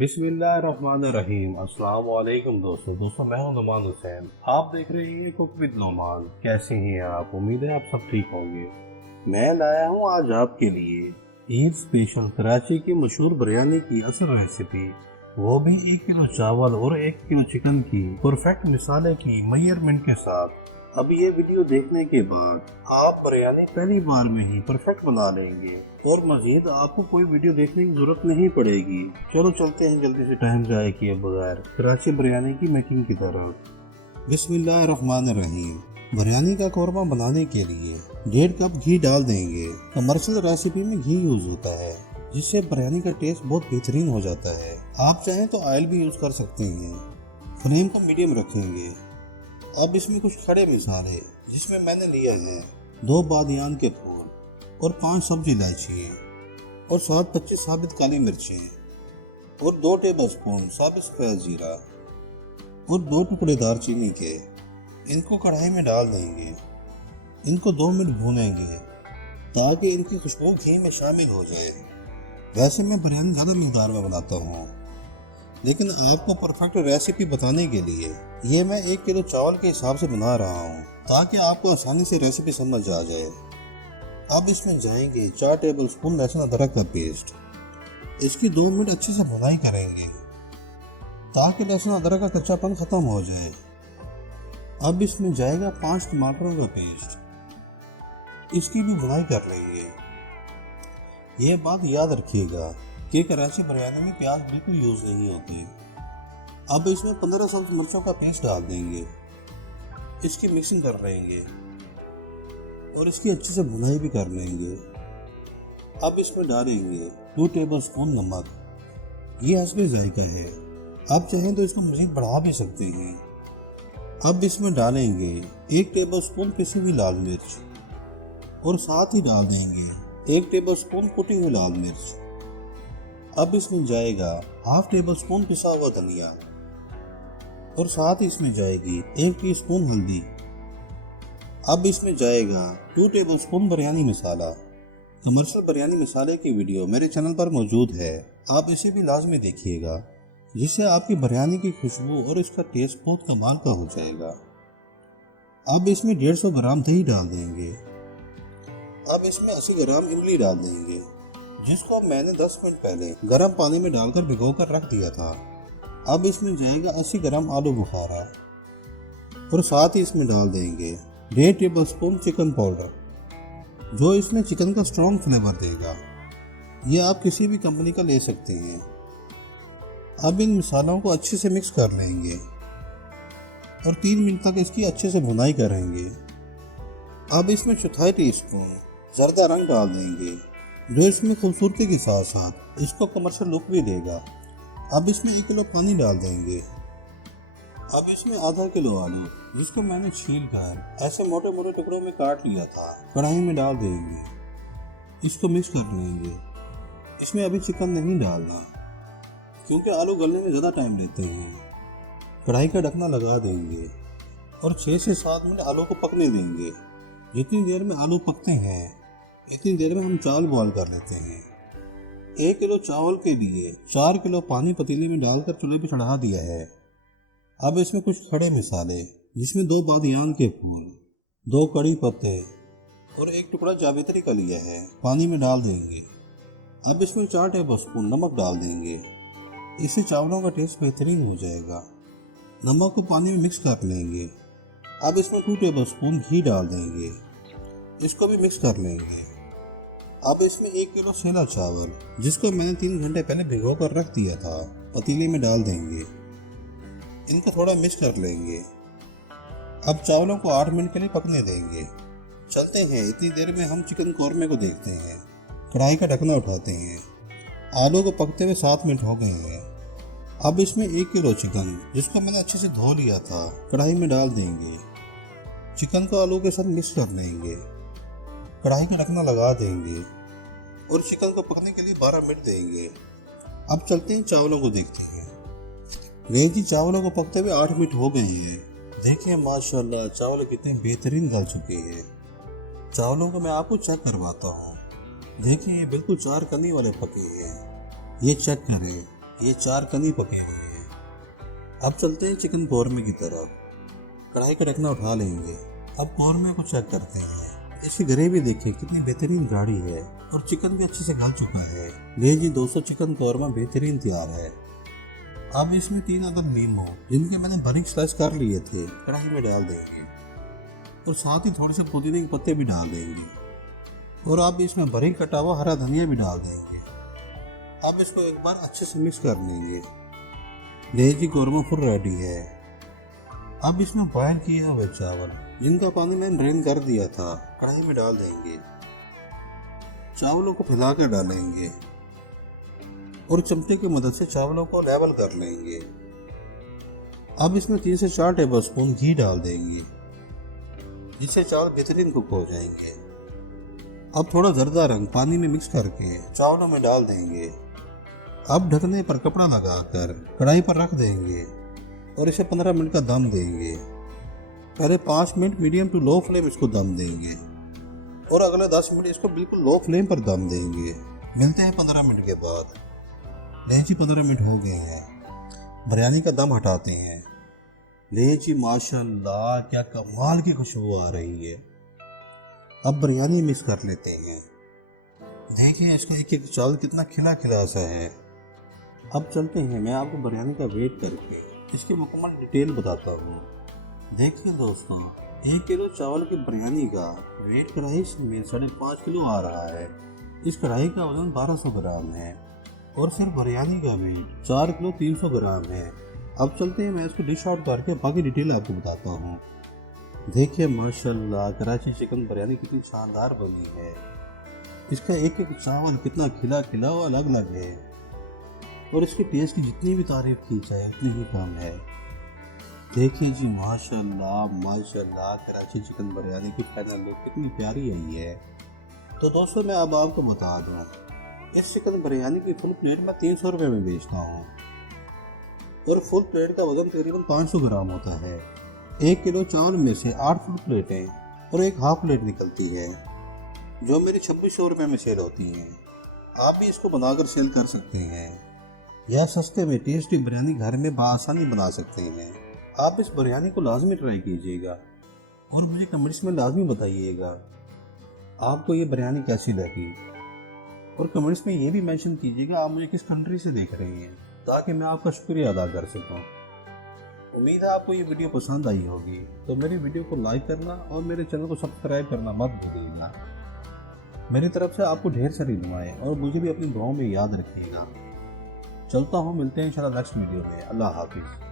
बिस्मिल्लाहिर्रहमानिर्रहीम। अस्सलाम वालेकुम दोस्तों मैं हूं नुमान हुसैन। आप देख रहे हैं कुक विद नुमान। कैसे हैं आप? उम्मीद है आप सब ठीक होंगे। मैं लाया हूं आज आपके लिए ईद स्पेशल कराची की मशहूर बिरयानी की असल रेसिपी, वो भी 1 किलो चावल और 1 किलो चिकन की परफेक्ट मिसाले की मेजरमेंट के साथ। अब ये वीडियो देखने के बाद आप बिरयानी पहली बार में ही परफेक्ट बना लेंगे और मजीद आपको कोई वीडियो देखने की जरूरत नहीं पड़ेगी। चलो चलते हैं जल्दी से टाइम जाए किए बगैर कराची बिरयानी की मेकिंग की तरफ। बिस्मिल्लाहिर्रहमानिर्रहीम। बिरयानी का कौरमा बनाने के लिए 1.5 कप घी डाल देंगे। कमर्शियल रेसिपी में घी यूज होता है जिससे बिरयानी का टेस्ट बहुत बेहतरीन हो जाता है। आप चाहें तो ऑयल भी यूज कर सकते हैं। फ्लेम को मीडियम रखेंगे। अब इसमें कुछ खड़े मसाले जिसमें मैंने लिया है 2 बादियान के फूल और 5 सब्जी इलायची और 25 साबित काली मिर्चें और 2 टेबलस्पून साबित सफ़ेद जीरा और 2 टुकड़े दालचीनी के। इनको कढ़ाई में डाल देंगे। इनको 2 मिनट भूनेंगे ताकि इनकी खुशबू घी में शामिल हो जाए। वैसे मैं बिरयानी ज़्यादा मकदार में बनाता हूँ, लेकिन आपको परफेक्ट रेसिपी बताने के लिए ये मैं 1 किलो चावल के हिसाब से बना रहा हूँ ताकि आपको आसानी से रेसिपी समझ आ जाए। अब इसमें जाएंगे 4 टेबलस्पून लहसुन अदरक का पेस्ट। इसकी 2 मिनट अच्छे से भुनाई करेंगे ताकि लहसुन अदरक का कच्चापन खत्म हो जाए। अब इसमें जाएगा 5 टमाटरों का पेस्ट। इसकी भी भुनाई कर लेंगे। ये बात याद रखिएगा कि कराची बिरयानी में प्याज बिल्कुल यूज नहीं होते। अब इसमें 15 सब्ज मिर्चों का पेस्ट डाल देंगे। इसकी मिक्सिंग कर लेंगे और इसकी अच्छे से भुनाई भी कर लेंगे। अब इसमें डालेंगे 2 टेबलस्पून नमक। ये हस्बे जायका है, आप चाहें तो इसको मजीद बढ़ा भी सकते हैं। अब इसमें डालेंगे 1 टेबलस्पून पिसी हुई लाल मिर्च और साथ ही डाल देंगे 1 टेबलस्पून कुटी हुई लाल मिर्च। अब इसमें जाएगा हाफ टेबलस्पून पिसा हुआ धनिया और साथ ही इसमें जाएगी 1 टीस्पून हल्दी। अब इसमें जाएगा 2 टेबलस्पून बिरयानी मसाला। कमर्शियल बिरयानी मसाले की वीडियो मेरे चैनल पर मौजूद है, आप इसे भी लाजमी देखिएगा, जिससे आपकी बिरयानी की खुशबू और इसका टेस्ट बहुत कमाल का हो जाएगा। अब इसमें 150 ग्राम दही डाल देंगे। अब इसमें 80 ग्राम इमली डाल देंगे, जिसको मैंने 10 मिनट पहले गर्म पानी में डालकर भिगोकर रख दिया था। अब इसमें जाएगा 80 ग्राम आलू बुखारा और साथ ही इसमें डाल देंगे 1.5 टेबलस्पून चिकन पाउडर, जो इसमें चिकन का स्ट्रॉन्ग फ्लेवर देगा। ये आप किसी भी कंपनी का ले सकते हैं। अब इन मसालों को अच्छे से मिक्स कर लेंगे और 3 मिनट तक इसकी अच्छे से भुनाई करेंगे। अब इसमें 1/4 टीस्पून जर्दा रंग डाल देंगे, जो इसमें खूबसूरती के साथ साथ इसको कमर्शियल लुक भी देगा। अब इसमें 1 किलो पानी डाल देंगे। अब इसमें आधा किलो आलू, जिसको मैंने छील कर ऐसे मोटे मोटे टुकड़ों में काट लिया था, कढ़ाई में डाल देंगे। इसको मिक्स कर लेंगे। इसमें अभी चिकन नहीं डालना क्योंकि आलू गलने में ज़्यादा टाइम लेते हैं। कढ़ाई का ढकना लगा देंगे और 6 से 7 मिनट आलू को पकने देंगे। जितनी देर में आलू पकते हैं इतनी देर में हम चावल बॉईल कर लेते हैं। 1 किलो चावल के लिए 4 किलो पानी पतीले में डालकर चूल्हे पर चढ़ा दिया है। अब इसमें कुछ खड़े मसाले, जिसमें 2 बादियान के फूल, 2 कड़ी पत्ते और 1 टुकड़ा जावित्री का लिया है, पानी में डाल देंगे। अब इसमें 4 टेबलस्पून नमक डाल देंगे। इससे चावलों का टेस्ट बेहतरीन हो जाएगा। नमक को पानी में मिक्स कर लेंगे। अब इसमें 2 टेबलस्पून घी डाल देंगे। इसको भी मिक्स कर लेंगे। अब इसमें 1 किलो सेला चावल, जिसको मैंने 3 घंटे पहले भिगो कर रख दिया था, पतीले में डाल देंगे। इनको थोड़ा मिक्स कर लेंगे। अब चावलों को 8 मिनट के लिए पकने देंगे। चलते हैं, इतनी देर में हम चिकन कौरमे को देखते हैं। कढ़ाई का ढकना उठाते हैं। आलू को पकते हुए 7 मिनट हो गए हैं। अब इसमें 1 किलो चिकन, जिसको मैंने अच्छे से धो लिया था, कढ़ाई में डाल देंगे। चिकन को आलू के साथ मिक्स कर लेंगे। कढ़ाई का ढकना लगा देंगे और चिकन को पकने के लिए 12 मिनट देंगे। अब चलते हैं, चावलों को देखते हैं। गई जी, चावलों को पकते हुए 8 मिनट हो गए हैं। देखिए माशाल्लाह चावल कितने बेहतरीन गल चुके हैं। चावलों को मैं आपको चेक करवाता हूँ। देखिए ये बिल्कुल 4 कनी वाले पके हैं। ये चेक करें, ये 4 कनी पके हुए हैं। अब चलते हैं चिकन कौरमे की तरफ। कढ़ाई का ढक्कन उठा लेंगे। अब कौरमे को चेक करते हैं। इसकी ग्रेवी देखिए कितनी बेहतरीन गाढ़ी है और चिकन भी अच्छे से गल चुका है। ले जी दोस्तों, चिकन कौरमा बेहतरीन तैयार है। अब इसमें 3 अदद नींबू जिनके मैंने बारीक स्लाइस कर लिए थे कढ़ाई में डाल देंगे और साथ ही थोड़े से पुदीने के पत्ते भी डाल देंगे और अब इसमें बारीक कटा हुआ हरा धनिया भी डाल देंगे। अब इसको एक बार अच्छे से मिक्स कर लेंगे। ले जी कौरमा फुल रेडी है। अब इसमें बॉयल किए हुए चावल जिनका पानी मैंने ड्रेन कर दिया था कढ़ाई में डाल देंगे। चावलों को फैलाकर डालेंगे और चमचे की मदद से चावलों को लेवल कर लेंगे। अब इसमें 3 से 4 टेबलस्पून घी डाल देंगे जिससे चावल बेहतरीन कुक हो जाएंगे। अब थोड़ा जर्दा रंग पानी में मिक्स करके चावलों में डाल देंगे। अब ढकने पर कपड़ा लगाकर कढ़ाई पर रख देंगे और इसे 15 मिनट का दम देंगे। पहले 5 minute medium to low flame इसको दम देंगे और अगले 10 मिनट इसको बिल्कुल लो फ्लेम पर दम देंगे। मिलते हैं 15 मिनट के बाद। ले जी 15 मिनट हो गए हैं। बिरयानी का दम हटाते हैं। ले जी माशाल्लाह क्या कमाल की खुशबू आ रही है। अब बिरयानी मिक्स कर लेते हैं। देखिए इसका एक एक चावल कितना खिला खिला सा है। अब चलते हैं, मैं आपको बिरयानी का वेट करके इसकी मुकम्मल डिटेल बताता हूँ। देखिए दोस्तों, 1 किलो चावल की बिरयानी का वेट कढ़ाई में 5.5 किलो आ रहा है। इस कढ़ाई का वजन 1200 ग्राम है और सिर्फ बिरयानी का वेट 4 किलो 300 ग्राम है। अब चलते हैं, मैं इसको डिश आउट करके बाकी डिटेल आपको बताता हूँ। देखिए माशाल्लाह कराची चिकन बिरयानी कितनी शानदार बनी है। इसका एक एक चावल कितना खिला खिला और अलग अलग है और इसके टेस्ट की जितनी भी तारीफ की जाए उतनी ही कम है। देखिए जी माशाल्लाह माशाल्लाह कराची चिकन बिरयानी की फाइनल लुक कितनी प्यारी आई है। तो दोस्तों मैं अब आपको बता दूं, इस चिकन बिरयानी की फुल प्लेट मैं 300 रुपये में बेचता हूँ और फुल प्लेट का वजन तकरीबन 500 ग्राम होता है। 1 किलो चावल में से 8 फुल प्लेटें और एक हाफ प्लेट निकलती है जो मेरी 2600 रुपये में सेल होती हैं। आप भी इसको बनाकर सेल कर सकते हैं या सस्ते में टेस्टी बिरयानी घर में बआसानी बना सकते हैं। आप इस बिरयानी को लाजमी ट्राई कीजिएगा और मुझे कमेंट्स में लाजमी बताइएगा आपको ये बिरयानी कैसी लगी और कमेंट्स में ये भी मेंशन कीजिएगा आप मुझे किस कंट्री से देख रहे हैं ताकि मैं आपका शुक्रिया अदा कर सकूं। उम्मीद है आपको ये वीडियो पसंद आई होगी, तो मेरी वीडियो को लाइक करना और मेरे चैनल को सब्सक्राइब करना मत भूलिएगा। मेरी तरफ से आपको ढेर सारी दुआएं और मुझे भी अपनी दुआओं में याद रखिएगा। चलता हूँ, मिलते हैं इंशाल्लाह नेक्स्ट वीडियो में। अल्लाह हाफिज़।